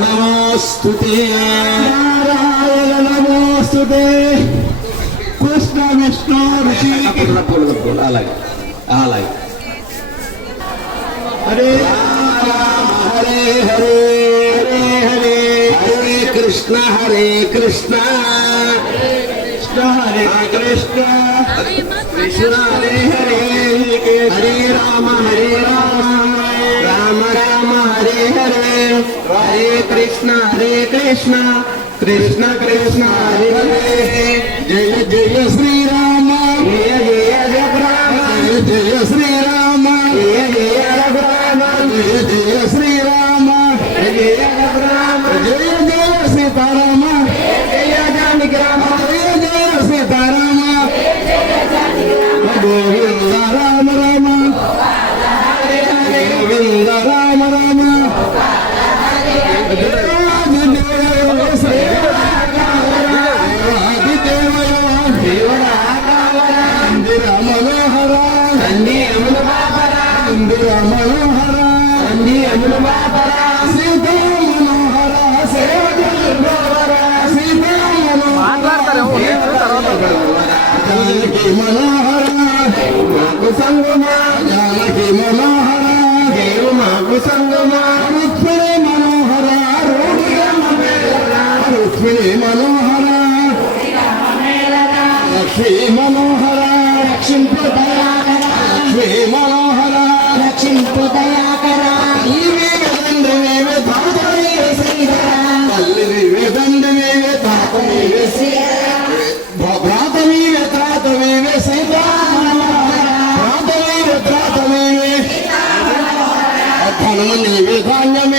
నమోస్తుతే నారాయణ నమోస్తుతే కృష్ణ విష్ణు ఋషి అలాగే అలాగే. హరే కృష్ణ హరే కృష్ణ కృష్ణ హరే కృష్ణ కృష్ణ హరే హరే హరే రామ హరే రామ రామ రామ హరే హరే హరే కృష్ణ హరే కృష్ణ కృష్ణ కృష్ణ హరే హరే జయ జయ శ్రీరామ జయ జయ జయ జయ శ్రీరామ గోవింద రామ రామ గోవింద రామ రామ మందిర మనోహర మందిర మనోహర సీతా మనోహర మాకు సంగమా జానకి మనోహర దేవు మాకు సంగమా రుక్మిణి మనోహర రుక్మిణి మనోహర లక్ష్మీ మనోహర రక్షింపదయా 看他们哪个看见没？